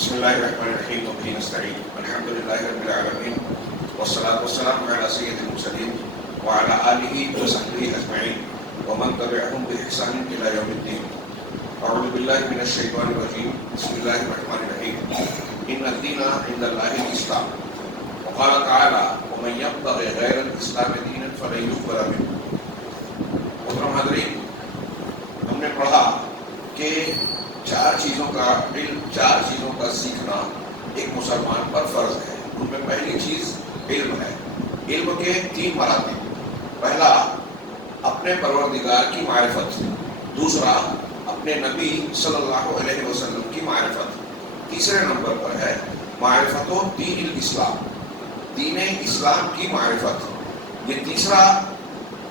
بسم الله الرحمن الرحيم وبه نستعين الحمد لله رب العالمين والصلاة والسلام على سيد المرسلين وعلى آله وصحبه أجمعين ومن تبعهم بإحسان إلى يوم الدين. أعوذ بالله من الشيطان الرجيم. بسم الله الرحمن الرحيم. إن الدين عند الله الإسلام. وقال تعالى ومن يبتغي غير الإسلام دينا فلن يقبل منه. محترم حاضرین، ہم نے پڑھا کہ چار چیزوں کا سیکھنا ایک مسلمان پر فرض ہے. ان میں پہلی چیز علم ہے. علم کے 3 مراتب. پہلا اپنے پروردگار کی معرفت، دوسرا اپنے نبی صلی اللہ علیہ وسلم کی معرفت، تیسرے نمبر پر ہے معرفت و دین الاسلام، دین اسلام کی معرفت. یہ تیسرا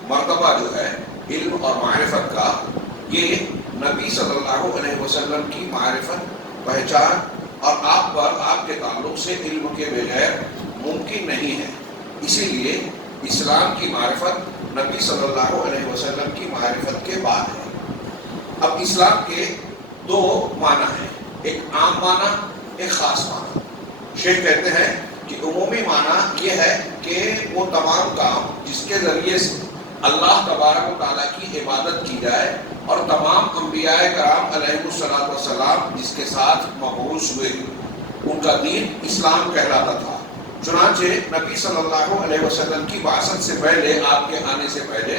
مرتبہ جو ہے علم اور معرفت کا، یہ نبی صلی اللہ علیہ وسلم کی معرفت، پہچان اور آپ پر آپ کے تعلق سے علم کے بغیر ممکن نہیں ہے. اسی لیے اسلام کی معرفت نبی صلی اللہ علیہ وسلم کی معرفت کے بعد ہے. اب اسلام کے 2 معنی ہیں، ایک عام معنی، ایک خاص معنی. شیخ کہتے ہیں کہ عمومی معنی یہ ہے کہ وہ تمام کام جس کے ذریعے سے اللہ تبارک و تعالیٰ کی عبادت کی جائے اور تمام انبیاء کرام علیہ السلام جس کے ساتھ مبعوث ہوئے ان کا دین اسلام کہلاتا تھا. چنانچہ نبی صلی اللہ علیہ وسلم کی بعثت سے پہلے، آپ کے آنے سے پہلے،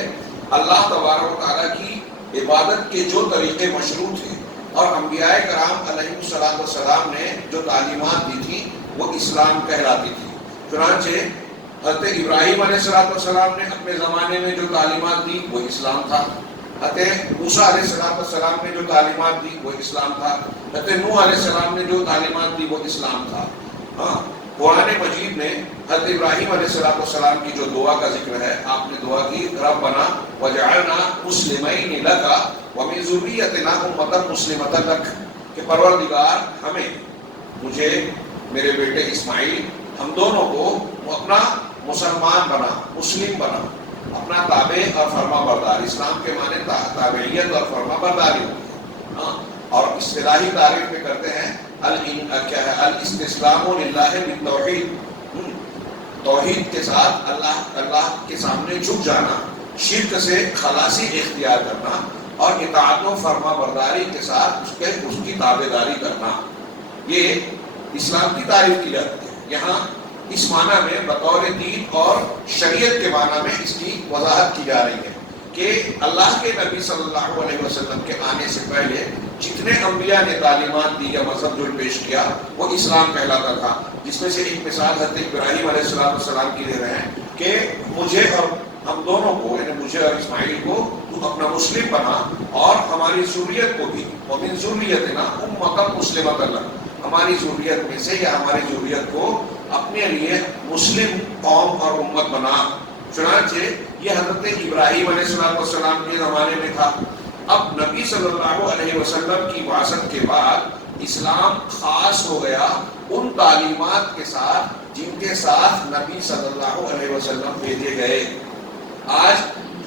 اللہ تبارک و تعالیٰ کی عبادت کے جو طریقے مشروع تھے اور انبیاء کرام علیہ السلام نے جو تعلیمات دی تھی وہ اسلام کہلاتی تھی. چنانچہ حضرت ابراہیم علیہ السلام نے اپنے زمانے میں جو تعلیمات دی وہ اسلام تھا. حضرت موسیٰ علیہ السلام نے جو تعلیمات دی وہ اسلام تھا. حضرت نوح علیہ السلام نے جو تعلیمات دی وہ اسلام تھا. قرآن مجید میں حضرت ابراہیم علیہ السلام کی جو دعا کا ذکر ہے، آپ نے دعا کی ربنا وجعلنا مسلمین لک ومن ذریتنا امۃ مسلمۃ لک، کہ پروردگار ہمیں، مجھے، میرے بیٹے اسماعیل، ہم دونوں کو اپنا مسلمان بنا، مسلم بنا، اپنا تابع اور فرما بردار. اسلام کے معنی تابعیت اور فرما برداری ہوتی ہے. اور اصطلاحی تعریف میں کرتے ہیں الاستسلام للہ بالتوحید، توحید کے ساتھ اللہ کے سامنے جھک جانا، شرک سے خلاصی اختیار کرنا اور اطاعت و فرما برداری کے ساتھ اس کی تابع داری کرنا. یہ اسلام کی تعریف کی جاتی ہے. یہاں اس معنی میں بطور دین اور شریعت کے معنی میں اس کی وضاحت کی جا رہی ہے کہ اللہ کے نبی صلی اللہ علیہ وسلم کے آنے سے پہلے جتنے انبیاء نے تعلیمات دی یا مذہب جو پیش کیا وہ اسلام کہلاتا تھا. جس میں سے ایک مثال حضرت ابراہیم علیہ السلام کی دے رہے ہیں کہ مجھے اور ہم دونوں کو، یعنی مجھے اور اسماعیل کو تو اپنا مسلم بنا اور ہماری ذریت کو بھی، ومن ذریتنا امۃ مسلمۃ لک، ہماری ذریت میں سے یا ہماری ذریت کو اپنے لیے مسلم قوم اور امت بنا. چنانچہ یہ حضرت ابراہیم علیہ السلام کے زمانے میں تھا. اب نبی صلی اللہ علیہ وسلم کی بعثت کے بعد اسلام خاص ہو گیا ان تعلیمات کے ساتھ جن کے ساتھ نبی صلی اللہ علیہ وسلم بھیجے گئے. آج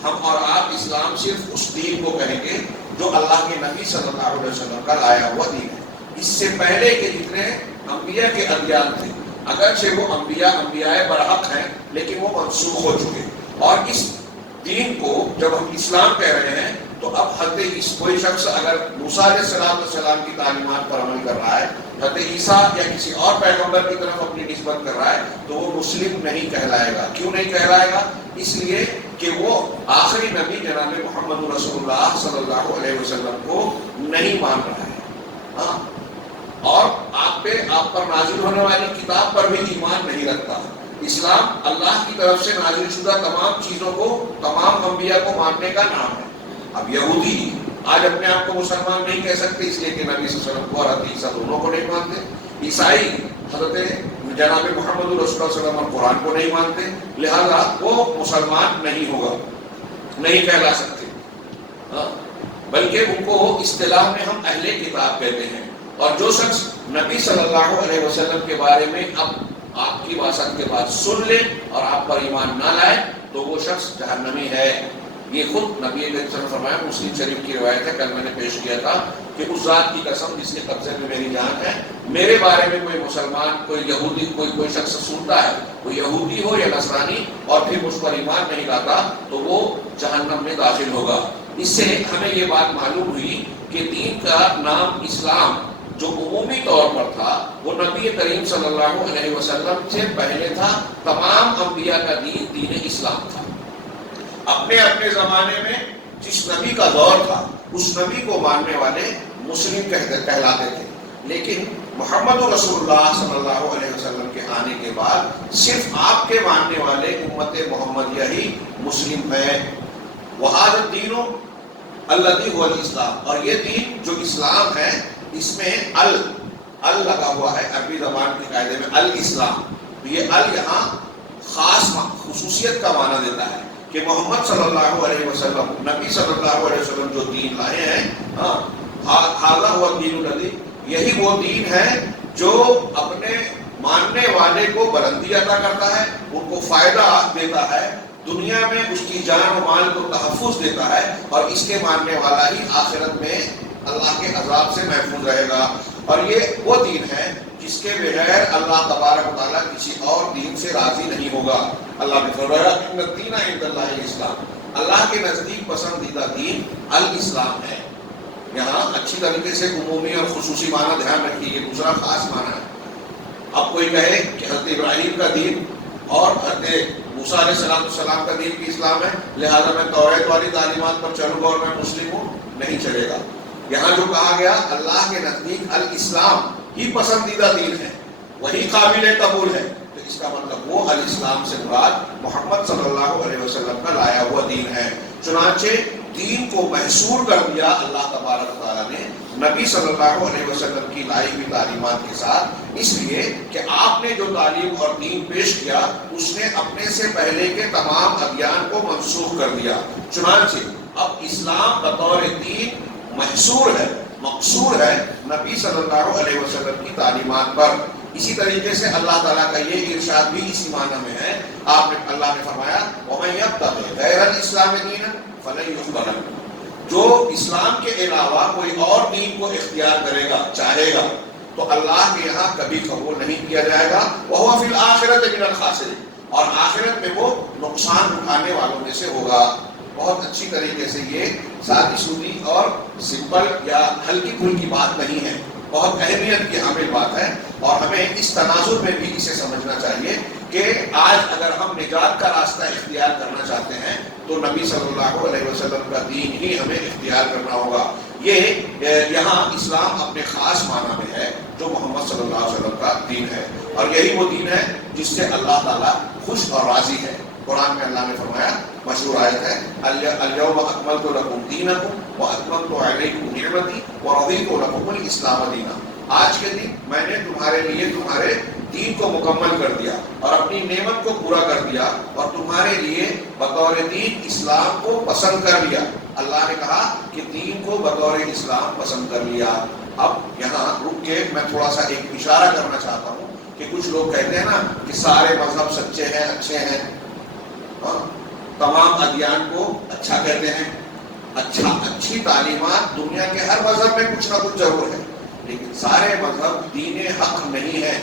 ہم اور آپ اسلام صرف اس دین کو کہیں گے جو اللہ کے نبی صلی اللہ علیہ وسلم کا لایا ہوا دین ہے. اس سے پہلے کے جتنے انبیاء کے ادیان تھے، اگرچہ وہ انبیاء برحق ہیں لیکن وہ منسوخ ہو چکے. اور اس دین کو جب ہم اسلام کہہ رہے ہیں تو اب کوئی شخص اگر موسیٰ علیہ السلام کی تعلیمات پر عمل کر رہا ہے، حضرت عیسیٰ یا کسی اور پیغمبر کی طرف اپنی نسبت کر رہا ہے تو وہ مسلم نہیں کہلائے گا. کیوں نہیں کہلائے گا؟ اس لیے کہ وہ آخری نبی جناب محمد رسول اللہ صلی اللہ علیہ وسلم کو نہیں مان رہا ہے اور آپ پر نازل ہونے والی کتاب پر بھی ایمان نہیں رکھتا. اسلام اللہ کی طرف سے نازل شدہ تمام چیزوں کو، تمام انبیاء کو ماننے کا نام ہے. اب یہودی آج اپنے آپ کو مسلمان نہیں کہہ سکتے اس لیے کہ نبی صلی اللہ علیہ وسلم کو اور حضرت عیسیٰ دونوں کو نہیں مانتے. عیسائی حضرت جناب محمد رسول اللہ صلی اللہ علیہ وسلم اور قرآن کو نہیں مانتے، لہذا وہ مسلمان نہیں ہوگا، نہیں کہلا سکتے. بلکہ ان کو اصطلاح میں ہم اہل کتاب کہتے ہیں. اور جو شخص نبی صلی اللہ علیہ وسلم کے بارے میں اب آپ کی بعثت کے بعد سن لے اور آپ پر ایمان نہ لائے تو وہ شخص جہنمی ہے. یہ خود نبی کریم صلی اللہ علیہ وسلم نے فرمایا، مسلم شریف کی روایت ہے، کل میں نے پیش کیا تھا کہ اس ذات کی قسم جس کے قبضے میں میری جان ہے، میرے بارے میں کوئی مسلمان، کوئی یہودی، کوئی شخص سنتا ہے، کوئی یہودی ہو یا نصرانی، اور پھر مجھ پر ایمان نہیں لاتا تو وہ جہنم میں داخل ہوگا۔ اس سے ہمیں یہ بات معلوم ہوئی کہ دین کا نام اسلام جو عمومی طور پر تھا وہ نبی کریم صلی اللہ علیہ وسلم سے پہلے تھا۔ تمام انبیاء کا دین دین اسلام تھا۔ اپنے اپنے زمانے میں جس نبی کا دور تھا اس نبی کو ماننے والے مسلم کہلاتے تھے، لیکن محمد رسول اللہ صلی اللہ علیہ وسلم کے آنے کے بعد صرف آپ کے ماننے والے امت محمدیہ ہی مسلم ہے۔ وَهَذَا الدِّينُ الَّذِي هُوَ الْإِسْلَامُ، اور یہ دین جو اسلام ہے اس میں ال لگا ہوا ہے عربی زبان کے قاعدے میں، الاسلام۔ یہ ال یہاں خاص خصوصیت کا معنی دیتا ہے کہ محمد صلی اللہ علیہ وسلم، نبی صلی اللہ علیہ وسلم جو دین لائے ہیں، ھذا ھو الدین الذی، یہی وہ دین ہے جو اپنے ماننے والے کو بلندی عطا کرتا ہے، ان کو فائدہ دیتا ہے، دنیا میں اس کی جان و مال کو تحفظ دیتا ہے، اور اس کے ماننے والا ہی آخرت میں اللہ کے عذاب سے محفوظ رہے گا۔ اور یہ وہ دین ہے جس کے بغیر اللہ تبارک و تعالیٰ کسی اور دین سے راضی نہیں ہوگا۔ اللہ نے فرمایا ان الدین عند اللہ الاسلام، اللہ کے نزدیک پسندیدہ دین الاسلام ہے۔ یہاں اچھی طریقے سے عمومی اور خصوصی معنی دھیان رکھیے، یہ دوسرا خاص معنی ہے۔ اب کوئی کہے کہ حضرت ابراہیم کا دین اور حضرت موسیٰ علیہ السلام کا دین بھی اسلام ہے، لہذا میں توریت والی تعلیمات پر چلوں گا اور میں مسلم ہوں، نہیں چلے گا۔ یہاں جو کہا گیا اللہ کے نزدیک الاسلام ہی پسندیدہ دین ہے، وہی قابل قبول ہے، تو اس کا مطلب وہ الاسلام سے مراد محمد صلی اللہ علیہ وسلم کا لایا ہوا دین ہے۔ چنانچہ دین کو محصور کر دیا اللہ تبارک تعالیٰ نے نبی صلی اللہ علیہ وسلم کی لائی ہوئی تعلیمات کے ساتھ، اس لیے کہ آپ نے جو تعلیم اور دین پیش کیا اس نے اپنے سے پہلے کے تمام ادیان کو منسوخ کر دیا۔ چنانچہ اب اسلام بطور دین محصور ہے، مقصور ہے نبی صلی اللہ علیہ وسلم کی تعلیمات پر۔ اسی طریقے سے اللہ تعالیٰ کا یہ ارشاد بھی اسی معنی میں ہے۔ اللہ نے فرمایا وَمَن يَبْتَغِ غَيْرَ الْإِسْلَامِ دِينًا فَلَن يُقْبَلَ مِنْهُ، جو اسلام کے علاوہ کوئی اور دین کو اختیار کرے گا، چاہے گا، تو اللہ کے یہاں کبھی قبول نہیں کیا جائے گا۔ وَهُوَ فِي الْآخِرَةِ مِنَ الْخَاسِرِينَ، اور آخرت میں وہ نقصان اٹھانے والوں میں سے ہوگا۔ بہت اچھی طریقے سے یہ سادی سودی اور سمپل یا ہلکی پھلکی بات نہیں ہے، بہت اہمیت کی حامل بات ہے، اور ہمیں اس تناظر میں بھی اسے سمجھنا چاہیے کہ آج اگر ہم نجات کا راستہ اختیار کرنا چاہتے ہیں تو نبی صلی اللہ علیہ وسلم کا دین ہی ہمیں اختیار کرنا ہوگا۔ یہ یہاں اسلام اپنے خاص معنی میں ہے جو محمد صلی اللہ علیہ وسلم کا دین ہے، اور یہی وہ دین ہے جس سے اللہ تعالیٰ خوش اور راضی ہے۔ قرآن میں اللہ نے فرمایا، مشہور آیت ہے، الیوم اکملت لکم دینکم واتممت علیکم نعمتی ورضیت لکم الاسلام دینا، آج کے دن میں نے تمہارے لیے تمہارے دین کو مکمل کر دیا اور اپنی نعمت کو پورا کر دیا، اور تمہارے لیے بطور دین اسلام کو پسند کر لیا۔ اللہ نے کہا کہ دین کو بطور اسلام پسند کر لیا۔ اب یہاں رک کے میں تھوڑا سا ایک اشارہ کرنا چاہتا ہوں کہ کچھ لوگ کہتے ہیں نا کہ سارے مذہب سچے ہیں، اچھے ہیں، تمام ادیان کو اچھا کہتے ہیں۔ اچھی تعلیمات دنیا کے ہر مذہب میں کچھ نہ کچھ ضرور ہے، لیکن سارے مذہب دین حق نہیں ہے۔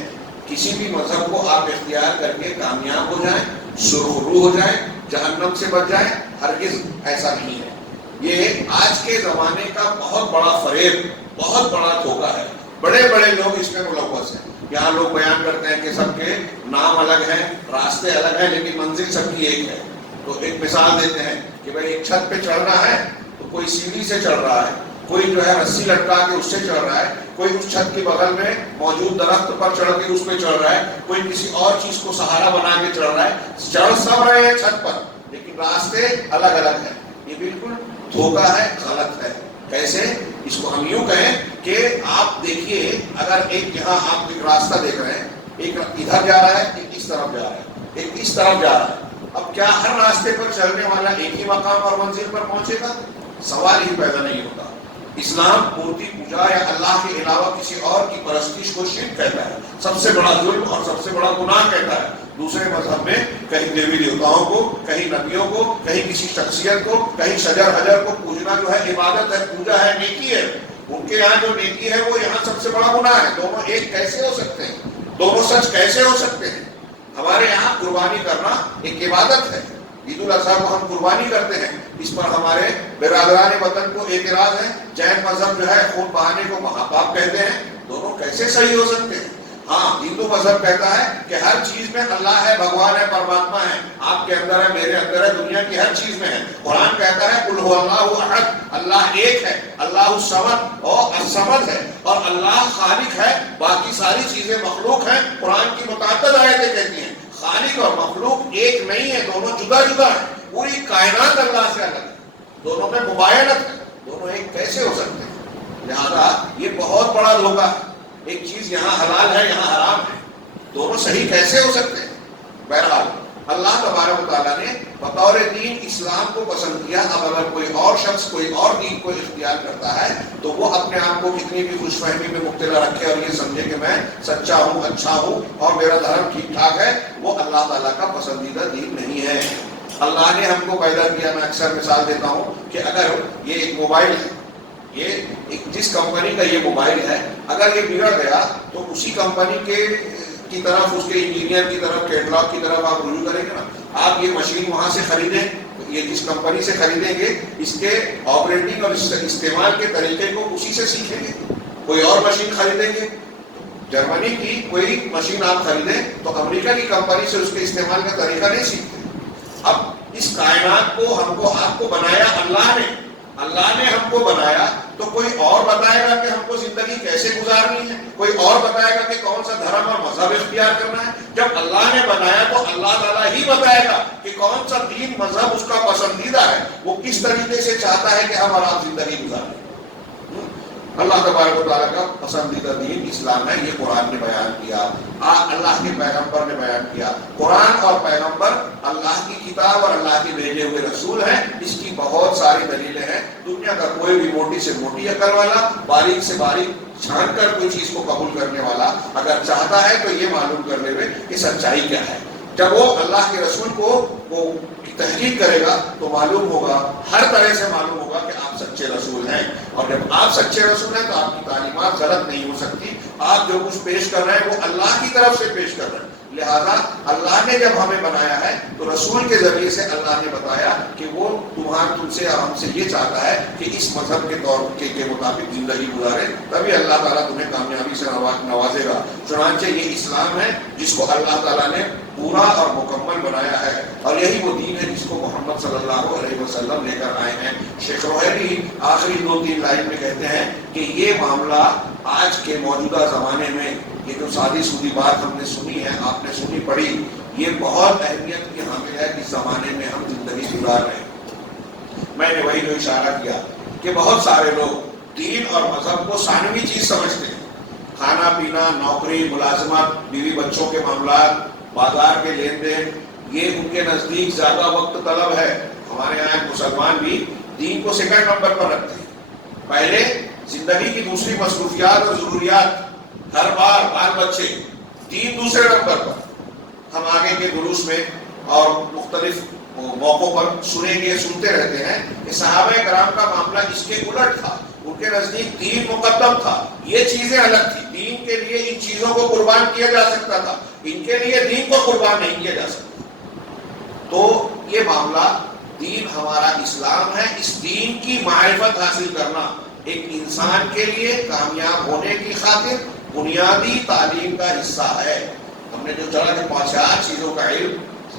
کسی بھی مذہب کو آپ اختیار کر کے کامیاب ہو جائیں، سرخرو ہو جائیں، جہنم سے بچ جائیں، ہرگز ایسا نہیں ہے۔ یہ آج کے زمانے کا بہت بڑا فریب، بہت بڑا دھوکہ ہے۔ بڑے بڑے لوگ اس میں ملوث ہیں۔ یہاں لوگ بیان کرتے ہیں کہ سب کے نام الگ ہیں، راستے الگ ہیں، لیکن منزل سب کی ایک ہے۔ تو ایک مثال دیتے ہیں کہ بھائی ایک چھت پہ چڑھنا ہے تو کوئی سیڑھی سے چڑھ رہا ہے، کوئی جو ہے رسی لٹکا کے اس سے چڑھ رہا ہے، کوئی اس چھت کے بغل میں موجود درخت پر چڑھ کے اس پہ چڑھ رہا ہے، کوئی کسی اور چیز کو سہارا بنا کے چڑھ رہا ہے۔ چڑھ سب رہے ہیں چھت پر، لیکن راستے الگ الگ ہیں۔ یہ بالکل دھوکہ ہے، غلط ہے۔ کیسے؟ اس کو ہم یوں کہیں کہ آپ دیکھیے، اگر ایک یہاں آپ ایک راستہ دیکھ رہے ہیں، ایک ادھر جا رہا ہے، ایک اس طرف جا رہا ہے، ایک اس طرف جا رہا ہے۔ اب کیا ہر راستے پر چلنے والا ایک ہی مقام اور منزل پر پہنچے گا؟ سوال ہی پیدا نہیں ہوتا۔ اسلام مورتی پوجا یا اللہ کے علاوہ کسی اور کی پرستش کو شرک کہتا ہے، سب سے بڑا ظلم اور سب سے بڑا گناہ کہتا ہے۔ دوسرے مذہب میں کہیں دیوی دیوتاؤں کو، کہیں نبیوں کو، کہیں کسی شخصیت کو، کہیں شجر حجر کو پوجنا جو ہے عبادت ہے، پوجا ہے، نیکی ہے. ان کے یہاں جو نیکی ہے وہ یہاں سب سے بڑا گناہ ہے. دونوں ایک کیسے ہو سکتے ہیں؟ دونوں سچ کیسے ہو سکتے ہیں؟ ہمارے یہاں قربانی کرنا ایک عبادت ہے. عید الاضحیٰ کو ہم قربانی کرتے ہیں. اس پر ہمارے برادران وطن کو اعتراض ہے. جین مذہب جو ہے خون بہانے کو مہاپاپ کہتے ہیں. دونوں کیسے صحیح ہو سکتے ہیں؟ ہاں، ہندو مذہب کہتا ہے کہ ہر چیز میں اللہ ہے، بھگوان ہے، پرماتما ہے. آپ کے اندر ہے، میرے اندر ہے، دنیا کی ہر چیز میں ہے. قرآن کہتا ہے قل هو اللہ احد، اللہ ایک ہے، اللہ الصمد اور الصمد ہے، اور اللہ خالق ہے، باقی ساری چیزیں مخلوق ہیں. قرآن کی متعدد آیتیں کہتی ہیں خالق اور مخلوق ایک نہیں ہے، دونوں جدا جدا ہیں. پوری کائنات اللہ سے الگ ہے، دونوں میں مباینت ہے. دونوں ایک کیسے ہو سکتے ہیں؟ لہذا یہ بہت بڑا دھوکہ ہے. ایک چیز یہاں حلال ہے، یہاں حرام ہے. دونوں صحیح کیسے ہو سکتے ہیں؟ بہرحال اللہ تبارک و تعالیٰ نے بطور دین اسلام کو پسند کیا. اب اگر کوئی اور شخص کوئی اور دین کو اختیار کرتا ہے تو وہ اپنے آپ کو کتنی بھی خوش فہمی میں مبتلا رکھے اور یہ سمجھے کہ میں سچا ہوں، اچھا ہوں اور میرا دھرم ٹھیک ٹھاک ہے، وہ اللہ تعالیٰ کا پسندیدہ دین نہیں ہے. اللہ نے ہم کو پیدا کیا. میں اکثر مثال دیتا ہوں کہ اگر یہ ایک موبائل ہے، یہ جس کمپنی کا یہ موبائل ہے، اگر یہ بگڑ گیا تو اسی کمپنی کی طرف، اس کے انجینئر کی طرف، کیٹلاگ کی طرف آپ رجوع کریں گے نا. آپ یہ مشین وہاں سے خریدیں، یہ جس کمپنی سے خریدیں گے اس کے آپریٹنگ اور استعمال کے طریقے کو اسی سے سیکھیں گے. کوئی اور مشین خریدیں گے، جرمنی کی کوئی مشین آپ خریدیں تو امریکہ کی کمپنی سے اس کے استعمال کا طریقہ نہیں سیکھتے. اب اس کائنات کو ہم کو آپ کو بنایا اللہ نے ہم کو بنایا، تو کوئی اور بتائے گا کہ ہم کو زندگی کیسے گزارنی ہے، کوئی اور بتائے گا کہ کون سا دھرم اور مذہب اختیار کرنا ہے. جب اللہ نے بنایا تو اللہ تعالیٰ ہی بتائے گا کہ کون سا دین مذہب اس کا پسندیدہ ہے، وہ کس طریقے سے چاہتا ہے کہ ہم اور آپ زندگی گزاریں. اللہ تبارک و تعالیٰ کا پسندیدہ دین اسلام ہے. یہ قرآن نے بیان کیا، اللہ کے پیغمبر نے بیان کیا. قرآن اور پیغمبر اللہ کی کتاب اور اللہ کے بھیجے ہوئے رسول ہیں. اس کی بہت ساری دلیلیں ہیں. دنیا کا کوئی بھی موٹی سے موٹی عقل والا، باریک سے باریک چھان کر کوئی چیز کو قبول کرنے والا اگر چاہتا ہے تو یہ معلوم کر لے کہ سچائی کیا ہے. جب وہ اللہ کے رسول کو وہ تحقیق کرے گا تو معلوم ہوگا، ہر طرح سے معلوم ہوگا کہ آپ سچے رسول ہیں. اور جب آپ سچے رسول ہیں تو آپ کی تعلیمات غلط نہیں ہو سکتی. آپ جو کچھ پیش کر رہے ہیں وہ اللہ کی طرف سے پیش کر رہے ہیں. لہذا اللہ نے جب ہمیں بنایا ہے تو رسول کے ذریعے سے اللہ نے بتایا کہ وہ تم سے اور ہم سے یہ چاہتا ہے کہ اس مذہب کے طور کے مطابق زندگی گزارے، تبھی اللہ تعالیٰ تمہیں کامیابی سے نوازے گا. چنانچہ یہ اسلام ہے جس کو اللہ تعالیٰ نے پورا اور مکمل بنایا ہے، اور یہی وہ دین ہے جس کو محمد صلی اللہ علیہ وسلم لے کر آئے ہیں. شیخ روحانی آخری 2-3 لائن میں کہتے ہیں کہ یہ معاملہ آج کے موجودہ زمانے میں، یہ جو سادی سودی بات ہم نے سنی ہے، آپ نے سنی پڑھی، یہ بہت اہمیت کی حامل ہے اس زمانے میں ہم زندگی گزار رہے ہیں. میں نے وہی جو اشارہ کیا کہ بہت سارے لوگ دین اور مذہب کو ثانوی چیز سمجھتے ہیں. کھانا پینا، نوکری، ملازمت، بیوی بچوں کے معاملات، بازار کے لین دین، یہ ان کے نزدیک زیادہ وقت طلب ہے. ہمارے یہاں مسلمان بھی دین کو سیکنڈ نمبر پر رکھتے ہیں. پہلے زندگی کی دوسری مصروفیات اور ضروریات، گھر بار، بال بچے، دین دوسرے نمبر پر. ہم آگے کے دروس میں اور مختلف موقعوں پر سنتے رہتے ہیں کہ صحابہ کرام کا معاملہ اس کے الٹ تھا. ان کے نزدیک دین مقدم تھا، یہ چیزیں الگ تھی. دین کے لیے ان چیزوں کو قربان کیا جا سکتا تھا، ان کے لیے دین کو قربان نہیں کیا جا سکتا. تو یہ معاملہ دین ہمارا اسلام ہے. اس دین کی معرفت حاصل کرنا ایک انسان کے لیے کامیاب ہونے کی خاطر بنیادی تعلیم کا حصہ ہے. ہم نے جو چلا کہ 5 چیزوں کا علم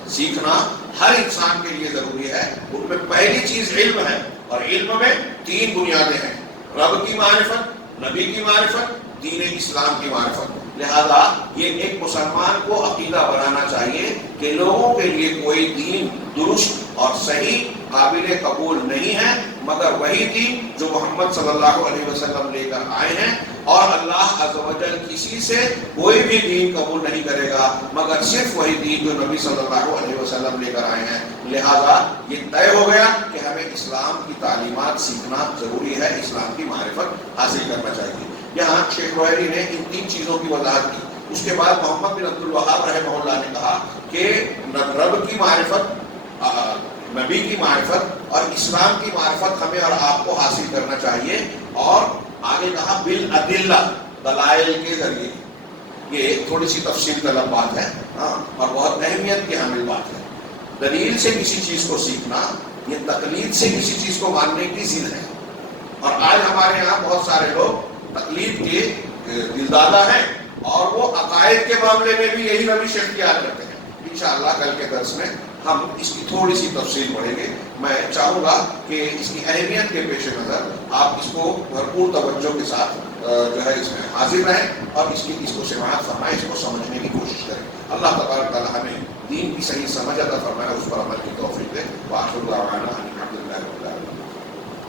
سیکھنا ہر انسان کے لیے ضروری ہے. ان میں پہلی چیز علم ہے، اور علم میں 3 بنیادیں ہیں: رب کی معرفت، نبی کی معرفت، دین اسلام کی معرفت. لہذا یہ ایک مسلمان کو عقیدہ بنانا چاہیے کہ لوگوں کے لیے کوئی دین درست اور صحیح قابل قبول نہیں ہے مگر وہی دین جو محمد صلی اللہ علیہ وسلم لے کر آئے ہیں. اور اللہ عز و جل کسی سے کوئی بھی دین قبول نہیں کرے گا مگر صرف وہی دین جو نبی صلی اللہ علیہ وسلم لے کر آئے ہیں. لہذا یہ طے ہو گیا کہ ہمیں اسلام کی تعلیمات سیکھنا ضروری ہے، اسلام کی معرفت حاصل کرنا چاہیے. یہاں شیخ روحانی نے ان 3 چیزوں کی وضاحت کی. اس کے بعد محمد بن عبد الوہاب رحمہ اللہ نے کہا کہ رب کی معرفت، نبی کی معرفت اور اسلام کی معرفت ہمیں اور آپ کو حاصل کرنا چاہیے، اور آگے کہا بالادلہ، دلائل کے ذریعے۔ یہ تھوڑی سی تفصیل طلب بات ہے اور بہت اہمیت کی حامل بات ہے۔ دلیل سے کسی چیز کو سیکھنا یہ تقلید سے کسی چیز کو ماننے کی ضد ہے، اور آج ہمارے یہاں بہت سارے لوگ تقلید کے دلدادہ ہیں اور وہ عقائد کے معاملے میں بھی یہی روش اختیار کرتے ہیں۔ انشاءاللہ کل کے درس میں ہم اس کی تھوڑی سی تفصیل پڑھیں گے۔ میں چاہوں گا کہ اس کی اہمیت کے پیش نظر آپ اس کو بھرپور توجہ کے ساتھ جو ہے اس میں حاضر رہیں اور اس کو سماعت فرمائیں، اس کو سمجھنے کی کوشش کریں۔ اللہ تبارک تعالیٰ ہمیں دین کی صحیح سمجھ عطا فرمائے، اس پر عمل کی توفیق دے۔ وآخر دعوانا